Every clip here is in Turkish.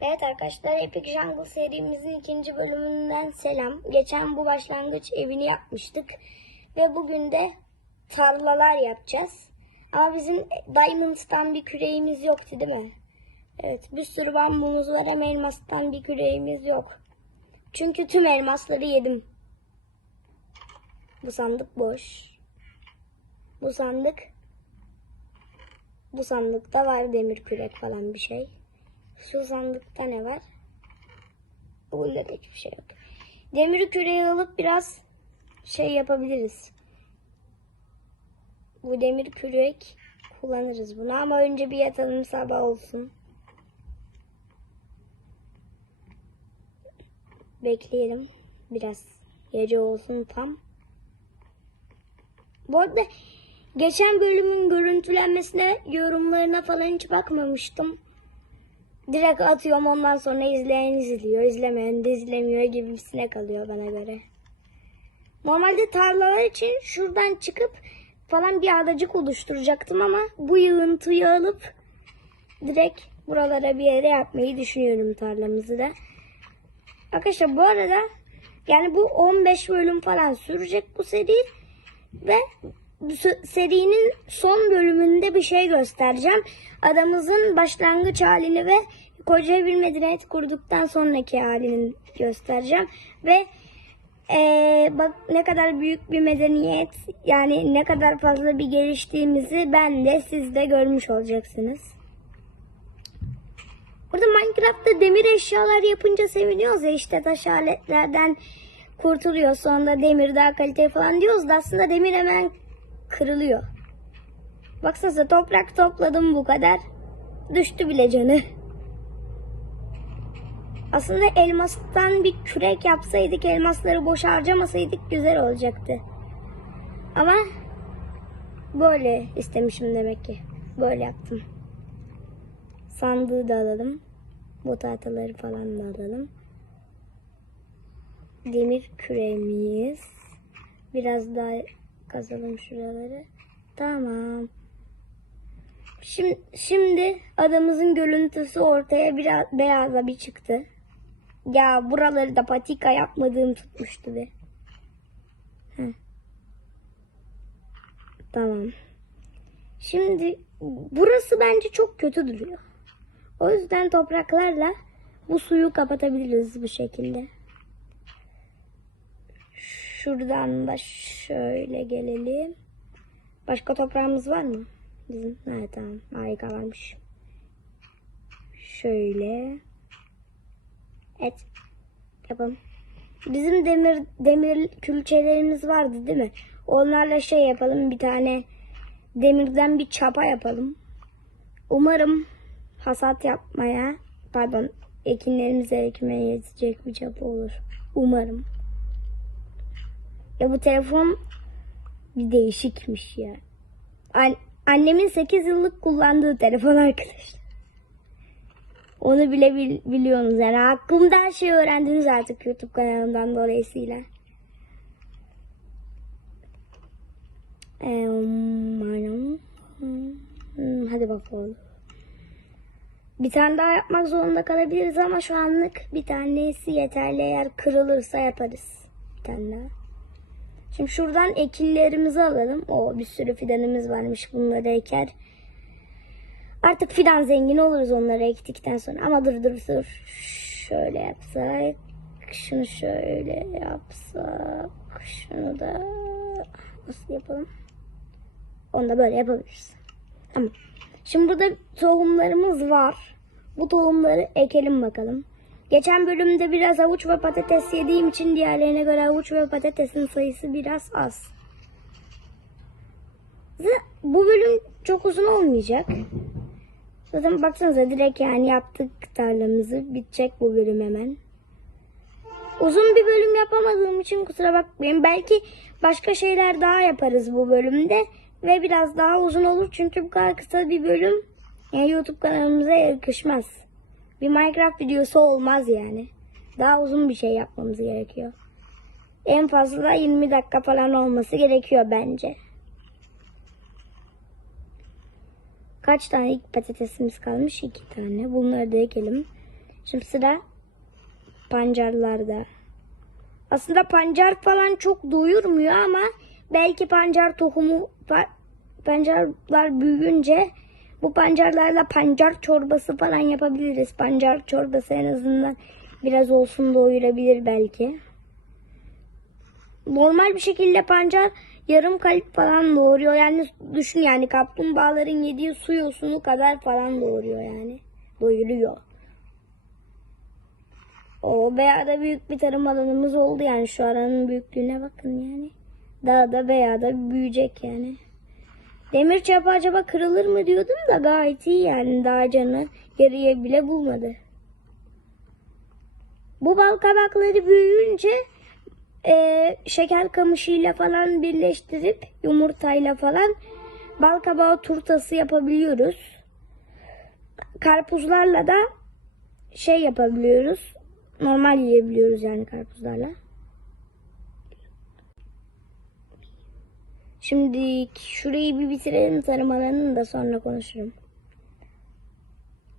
Evet arkadaşlar Epic Jungle serimizin ikinci bölümünden selam. Geçen bu başlangıç evini yapmıştık. Ve bugün de tarlalar yapacağız. Ama bizim Diamonds'tan bir küreğimiz yoktu değil mi? Evet bir sürü bambumuz var ama elmastan bir küreğimiz yok. Çünkü tüm elmasları yedim. Bu sandık boş. Bu sandık bu sandıkta var demir kürek falan bir şey. Şu sandıkta ne var? Burada da hiçbir şey yok. Demir küreği alıp biraz şey yapabiliriz. Bu demir kürek kullanırız bunu ama önce bir yatalım sabah olsun. Bekleyelim. Biraz gece olsun tam. Bu arada geçen bölümün görüntülenmesine, yorumlarına falan hiç bakmamıştım. Direkt atıyorum ondan sonra izleyen izliyor, izlemeyen de izlemiyor gibisine kalıyor bana göre. Normalde tarlalar için şuradan çıkıp falan bir adacık oluşturacaktım ama bu yığıntıyı alıp direkt buralara bir yere yapmayı düşünüyorum tarlamızı da. Arkadaşlar bu arada yani bu 15 bölüm falan sürecek bu seri ve serinin son bölümünde bir şey göstereceğim. Adamızın başlangıç halini ve koca bir medeniyet kurduktan sonraki halini göstereceğim. Ve eee, bak ne kadar büyük bir medeniyet yani ne kadar fazla bir geliştiğimizi ben de siz de görmüş olacaksınız. Burada Minecraft'ta demir eşyalar yapınca seviniyoruz ya işte taş aletlerden kurtuluyor. Sonra demir daha kaliteli falan diyoruz da aslında demir hemen kırılıyor. Baksanıza toprak topladım bu kadar. Düştü bile canı. Aslında elmastan bir kürek yapsaydık, elmasları boş harcamasaydık güzel olacaktı. Ama böyle istemişim demek ki. Böyle yaptım. Sandığı da alalım. Bu tahtaları falan da alalım. Demir küreğimiz. Biraz daha kazalım şuraları. Tamam. Şimdi, şimdi adamızın görüntüsü ortaya biraz beyaza bir çıktı. Ya buraları da patika yapmadığım tutmuştu be. Heh. Tamam. Şimdi burası bence çok kötü duruyor. O yüzden topraklarla bu suyu kapatabiliriz bu şekilde. Şuradan da şöyle gelelim. Başka toprağımız var mı? Bizim. Evet tamam. Harika varmış. Şöyle. Evet. Yapalım. Bizim demir demir külçelerimiz vardı değil mi? Onlarla şey yapalım. Bir tane demirden bir çapa yapalım. Umarım hasat yapmaya pardon ekinlerimize ekmeye yetecek bir çapa olur. Umarım. Ya bu telefon bir değişikmiş ya. An- annemin 8 yıllık kullandığı telefon arkadaşlar. Onu bile bil- biliyorsunuz yani hakkımda her şeyi öğrendiniz artık YouTube kanalından dolayısıyla. Ee, hadi bakalım. Bir tane daha yapmak zorunda kalabiliriz ama şu anlık bir tanesi yeterli. Eğer kırılırsa yaparız. Bir tane daha. Şimdi şuradan ekinlerimizi alalım. O bir sürü fidanımız varmış. Bunları eker. Artık fidan zengin oluruz onları ektikten sonra. Ama dur dur dur. Şöyle yapsak. Şunu şöyle yapsak. Şunu da nasıl yapalım? Onu da böyle yapabiliriz. Tamam. Şimdi burada tohumlarımız var. Bu tohumları ekelim bakalım. Geçen bölümde biraz havuç ve patates yediğim için diğerlerine göre havuç ve patatesin sayısı biraz az. Bu bölüm çok uzun olmayacak. Zaten baksanıza direkt yani yaptık tarlamızı. Bitecek bu bölüm hemen. Uzun bir bölüm yapamadığım için kusura bakmayın. Belki başka şeyler daha yaparız bu bölümde. Ve biraz daha uzun olur. Çünkü bu kadar kısa bir bölüm yani YouTube kanalımıza yakışmaz. Bir Minecraft videosu olmaz yani. Daha uzun bir şey yapmamız gerekiyor. En fazla 20 dakika falan olması gerekiyor bence. Kaç tane ilk patatesimiz kalmış? İki tane. Bunları da ekelim. Şimdi sıra pancarlarda. Aslında pancar falan çok doyurmuyor ama belki pancar tohumu pa- pancarlar büyüyünce bu pancarlarla pancar çorbası falan yapabiliriz. Pancar çorbası en azından biraz olsun doyurabilir belki. Normal bir şekilde pancar yarım kalp falan doğuruyor. Yani düşün yani kaplumbağaların yediği su yosunu kadar falan doğuruyor yani. Doyuruyor. O bayağı da büyük bir tarım alanımız oldu yani şu aranın büyüklüğüne bakın yani. Daha da bayağı da büyüyecek yani. Demir çapa acaba kırılır mı diyordum da gayet iyi yani daha canı yarıya bile bulmadı. Bu bal kabakları büyüyünce e, şeker kamışıyla falan birleştirip yumurtayla falan bal kabağı turtası yapabiliyoruz. Karpuzlarla da şey yapabiliyoruz. Normal yiyebiliyoruz yani karpuzlarla. Şimdi şurayı bir bitirelim tarım alanını da sonra konuşurum.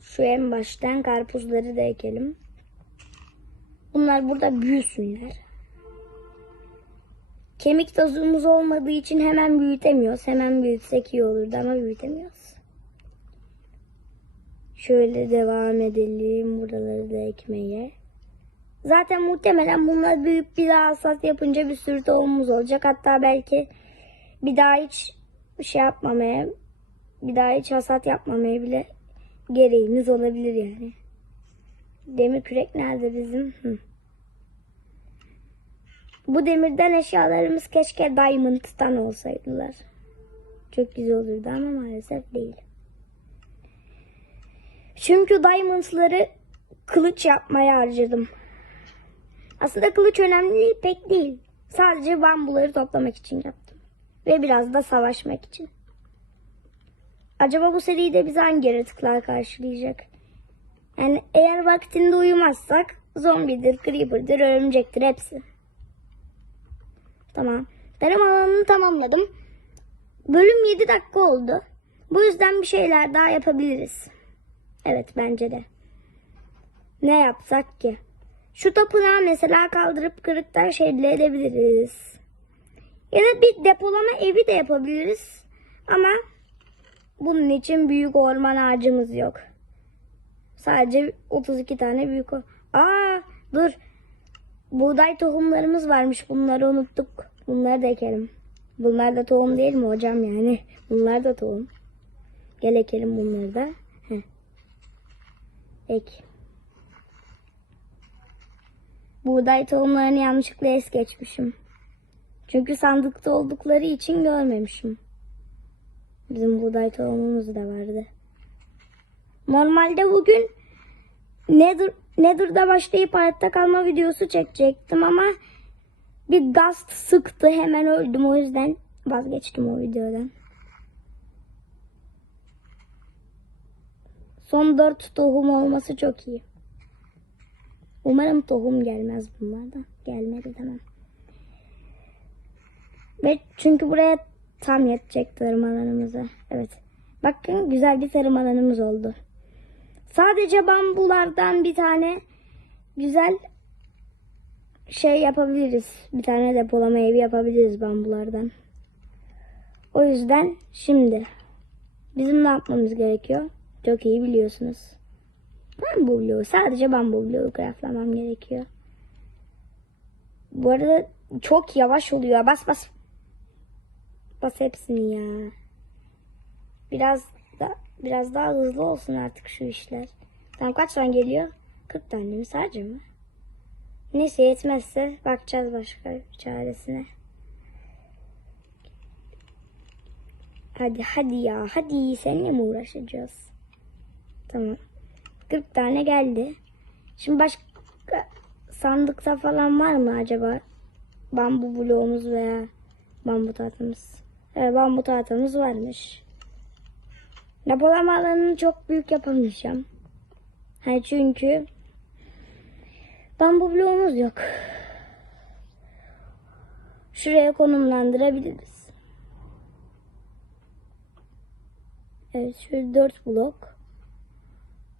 Şu en baştan karpuzları da ekelim. Bunlar burada büyüsünler. Kemik tozumuz olmadığı için hemen büyütemiyoruz. Hemen büyütsek iyi olurdu ama büyütemiyoruz. Şöyle devam edelim buraları da ekmeye. Zaten muhtemelen bunlar büyüyüp bir daha hasat yapınca bir sürü tohumumuz olacak. Hatta belki bir daha hiç şey yapmamaya, bir daha hiç hasat yapmamaya bile gereğimiz olabilir yani. Demir kürek nerede bizim? Hı. Bu demirden eşyalarımız keşke diamond'tan olsaydılar. Çok güzel olurdu ama maalesef değil. Çünkü diamond'ları kılıç yapmaya harcadım. Aslında kılıç önemli pek değil. Sadece bambuları toplamak için yaptım. Ve biraz da savaşmak için. Acaba bu seride bizi hangi yaratıklar karşılayacak? Yani eğer vaktinde uyumazsak zombidir, creeper'dır, örümcektir hepsi. Tamam. Tarım alanını tamamladım. Bölüm 7 dakika oldu. Bu yüzden bir şeyler daha yapabiliriz. Evet bence de. Ne yapsak ki? Şu tapınağı mesela kaldırıp kırıktan şeyle edebiliriz. Ya da bir depolama evi de yapabiliriz. Ama bunun için büyük orman ağacımız yok. Sadece 32 tane büyük. Aa dur. Buğday tohumlarımız varmış. Bunları unuttuk. Bunları da ekelim. Bunlar da tohum değil mi hocam yani? Bunlar da tohum. Gel ekelim bunları da. Heh. Ek. Buğday tohumlarını yanlışlıkla es geçmişim. Çünkü sandıkta oldukları için görmemişim. Bizim buğday tohumumuz da vardı. Normalde bugün Nether, Nether'da başlayıp hayatta kalma videosu çekecektim ama bir gast sıktı hemen öldüm o yüzden vazgeçtim o videodan. Son dört tohum olması çok iyi. Umarım tohum gelmez bunlardan. Gelmedi tamam. Ve çünkü buraya tam yetecek tarım alanımıza. Evet. Bakın güzel bir tarım alanımız oldu. Sadece bambulardan bir tane güzel şey yapabiliriz. Bir tane depolama evi yapabiliriz bambulardan. O yüzden şimdi bizim ne yapmamız gerekiyor? Çok iyi biliyorsunuz. Bambu bloğu. Sadece bambu bloğu craftlamam gerekiyor. Bu arada çok yavaş oluyor. Bas bas. Bas hepsini ya. Biraz biraz daha hızlı olsun artık şu işler. Tamam kaç tane geliyor? 40 tane mi sadece mi? Neyse yetmezse bakacağız başka bir çaresine. Hadi hadi ya hadi seninle mi uğraşacağız? Tamam. 40 tane geldi. Şimdi başka sandıkta falan var mı acaba? Bambu bloğumuz veya bambu tahtamız. Evet bambu tahtamız varmış. Depolama alanını çok büyük yapamayacağım. Hani çünkü bambu bloğumuz yok. Şuraya konumlandırabiliriz. Evet şöyle 4 blok.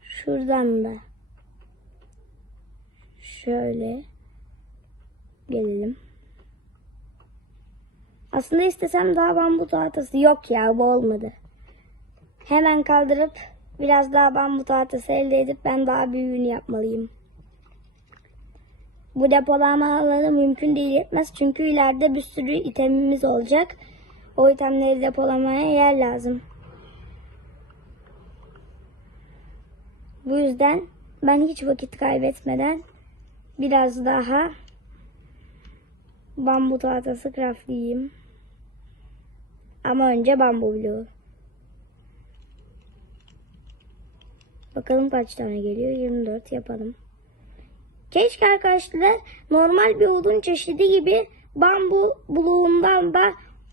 Şuradan da Şöyle gelelim. Aslında istesem daha bambu tahtası yok ya bu olmadı. Hemen kaldırıp biraz daha bambu tahtası elde edip ben daha büyüğünü yapmalıyım. Bu depolama alanı mümkün değil yetmez çünkü ileride bir sürü itemimiz olacak. O itemleri depolamaya yer lazım. Bu yüzden ben hiç vakit kaybetmeden biraz daha bambu tahtası craftlayayım. Ama önce bambu bloğu. Bakalım kaç tane geliyor. 24 yapalım. Keşke arkadaşlar normal bir odun çeşidi gibi bambu bloğundan da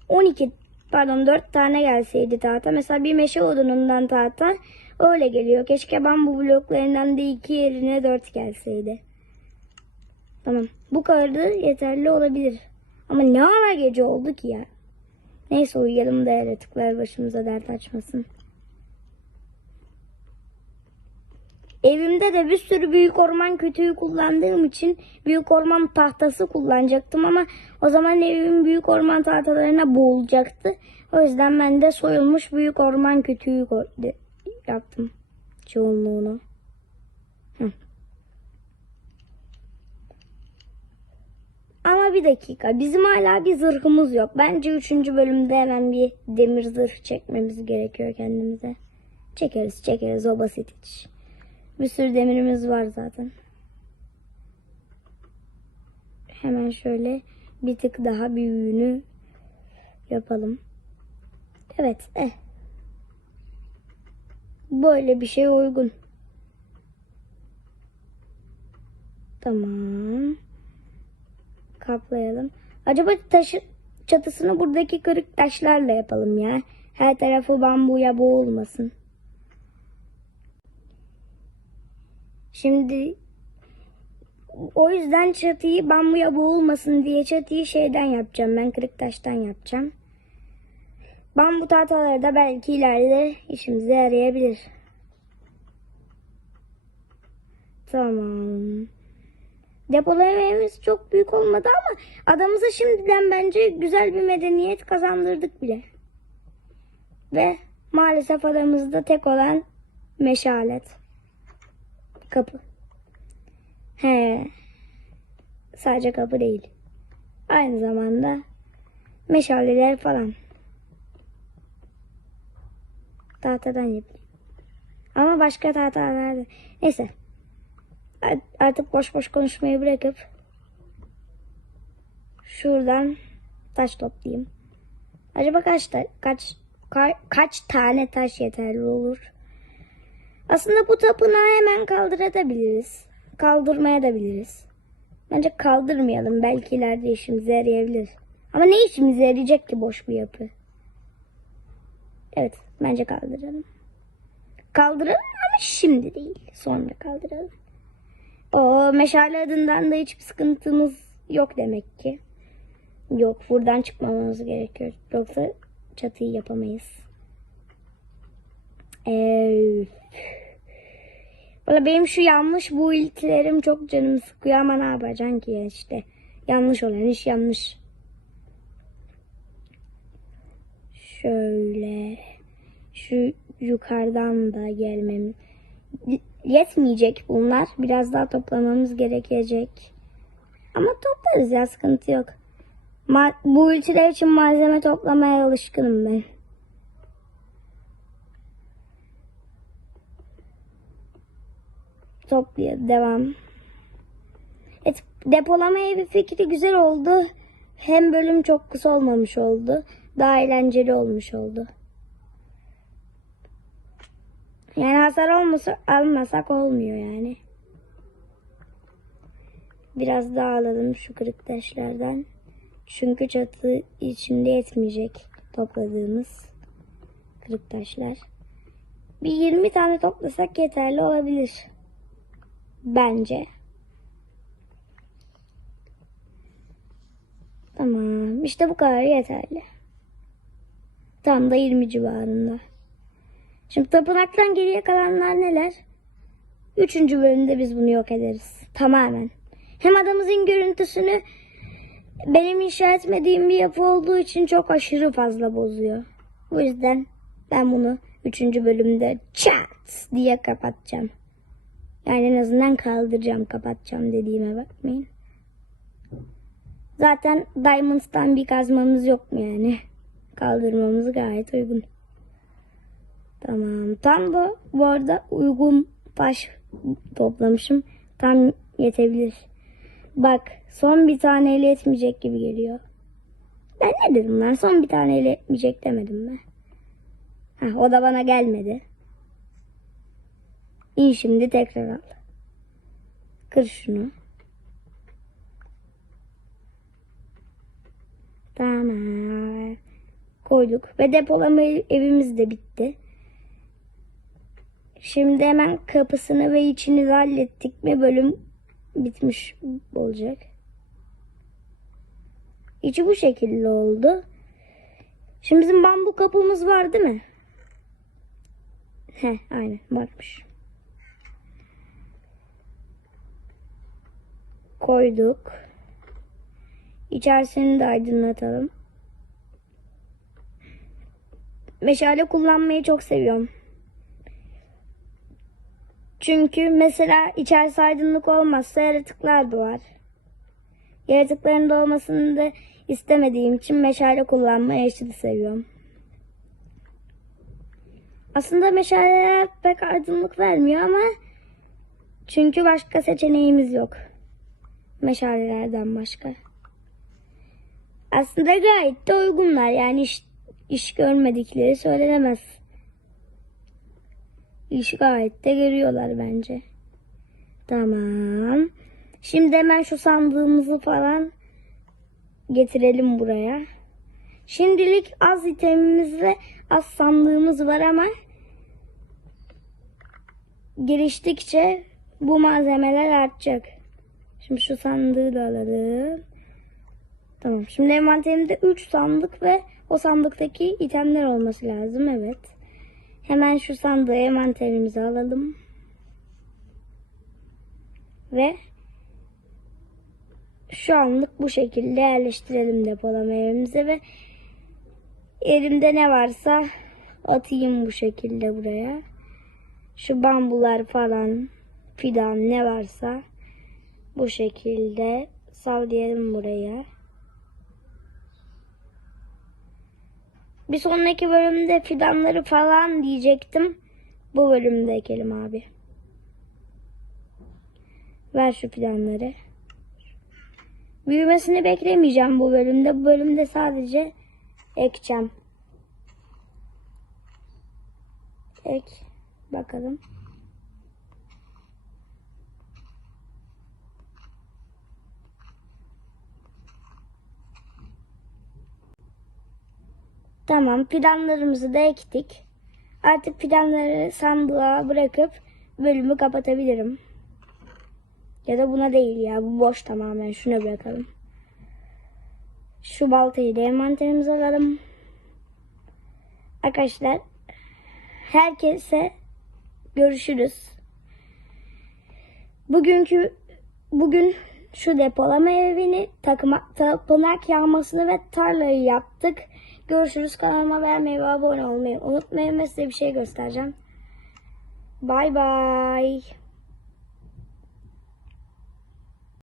12 pardon 4 tane gelseydi tahta. Mesela bir meşe odunundan tahta öyle geliyor. Keşke bambu bloklarından da 2 yerine 4 gelseydi. Tamam. Bu kadar da yeterli olabilir. Ama ne ara gece oldu ki ya? Neyse uyuyalım da yaratıklar başımıza dert açmasın. Evimde de bir sürü büyük orman kütüğü kullandığım için büyük orman tahtası kullanacaktım ama o zaman evim büyük orman tahtalarına boğulacaktı. O yüzden ben de soyulmuş büyük orman kütüğü yaptım çoğunluğunu. Hı. Ama bir dakika bizim hala bir zırhımız yok. Bence 3. bölümde hemen bir demir zırh çekmemiz gerekiyor kendimize. Çekeriz çekeriz o basit iş. Bir sürü demirimiz var zaten. Hemen şöyle bir tık daha büyüğünü yapalım. Evet, eh. Böyle bir şey uygun. Tamam. Kaplayalım. Acaba taşı çatısını buradaki kırık taşlarla yapalım ya. Her tarafı bambuya boğulmasın. Şimdi o yüzden çatıyı bambuya boğulmasın diye çatıyı şeyden yapacağım. Ben kırık taştan yapacağım. Bambu tahtaları da belki ileride işimize yarayabilir. Tamam. Depolamamız çok büyük olmadı ama adamıza şimdiden bence güzel bir medeniyet kazandırdık bile. Ve maalesef adamızda tek olan meşalet. Kapı. He. Sadece kapı değil. Aynı zamanda meşaleler falan. Tahtadan yapayım. Ama başka tahtalar da. Neyse. Artık boş boş konuşmayı bırakıp şuradan taş toplayayım. Acaba kaç ta- kaç ka- kaç tane taş yeterli olur? Aslında bu tapınağı hemen kaldırabiliriz. Kaldırmaya da biliriz. Bence kaldırmayalım. Belki ileride işimize yarayabilir. Ama ne işimize yarayacak ki boş bir yapı? Evet. Bence kaldıralım. Kaldıralım ama şimdi değil. Sonra kaldıralım. O meşale adından da hiçbir sıkıntımız yok demek ki. Yok buradan çıkmamamız gerekiyor. Yoksa çatıyı yapamayız. Evet. Valla benim şu yanlış bu iltilerim çok canımı sıkıyor ama ne yapacaksın ki işte. Yanlış olan iş yanlış. Şöyle. Şu yukarıdan da gelmem. Yetmeyecek bunlar. Biraz daha toplamamız gerekecek. Ama toplarız ya sıkıntı yok. Ma- bu ülkeler için malzeme toplamaya alışkınım ben. Topluyor. Devam. Evet, depolama evi fikri güzel oldu. Hem bölüm çok kısa olmamış oldu. Daha eğlenceli olmuş oldu. Yani hasar olmasa almasak olmuyor yani. Biraz daha alalım şu kırık taşlardan. Çünkü çatı içinde yetmeyecek topladığımız kırık taşlar. Bir 20 tane toplasak yeterli olabilir. Bence. Tamam. işte bu kadar yeterli. Tam da 20 civarında. Şimdi tapınaktan geriye kalanlar neler? Üçüncü bölümde biz bunu yok ederiz. Tamamen. Hem adamızın görüntüsünü benim inşa etmediğim bir yapı olduğu için çok aşırı fazla bozuyor. Bu yüzden ben bunu 3. bölümde çat diye kapatacağım. Yani en azından kaldıracağım kapatacağım dediğime bakmayın. Zaten Diamonds'tan bir kazmamız yok mu yani? Kaldırmamız gayet uygun. Tamam. Tam da bu arada uygun taş toplamışım. Tam yetebilir. Bak son bir taneyle yetmeyecek gibi geliyor. Ben ne dedim lan? Son bir taneyle yetmeyecek demedim mi? Heh, o da bana gelmedi. İyi şimdi tekrar al. Kır şunu. Tamam. Koyduk. Ve depolama evimiz de bitti. Şimdi hemen kapısını ve içini de hallettik mi bölüm bitmiş olacak. İçi bu şekilde oldu. Şimdi bizim bambu kapımız var değil mi? He, aynen varmış. Koyduk. İçerisini de aydınlatalım. Meşale kullanmayı çok seviyorum. Çünkü mesela içerisi aydınlık olmazsa yaratıklar doğar. Yaratıkların doğmasını da istemediğim için meşale kullanmayı aşırı seviyorum. Aslında meşaleler pek aydınlık vermiyor ama çünkü başka seçeneğimiz yok. Meşalelerden başka. Aslında gayet de uygunlar yani iş, iş görmedikleri söylenemez. İş gayet de görüyorlar bence. Tamam. Şimdi hemen şu sandığımızı falan getirelim buraya. Şimdilik az itemimiz ve az sandığımız var ama geliştikçe bu malzemeler artacak. Şimdi şu sandığı da alalım. Tamam. Şimdi envanterimde 3 sandık ve o sandıktaki itemler olması lazım. Evet. Hemen şu sandığı envanterimize alalım. Ve şu anlık bu şekilde yerleştirelim depolama evimize ve elimde ne varsa atayım bu şekilde buraya. Şu bambular falan fidan ne varsa bu şekilde sallayalım buraya. Bir sonraki bölümde fidanları falan diyecektim. Bu bölümde ekelim abi. Ver şu fidanları. Büyümesini beklemeyeceğim bu bölümde. Bu bölümde sadece ekeceğim. Ek. Bakalım. Tamam fidanlarımızı da ektik. Artık fidanları sandığa bırakıp bölümü kapatabilirim. Ya da buna değil ya bu boş tamamen şuna bırakalım. Şu baltayı da envanterimize alalım. Arkadaşlar herkese görüşürüz. Bugünkü bugün şu depolama evini, takıma, tapınak yağmasını ve tarlayı yaptık. Görüşürüz. Kanalıma beğenmeyi ve abone olmayı unutmayın. Ve size bir şey göstereceğim. Bay bay.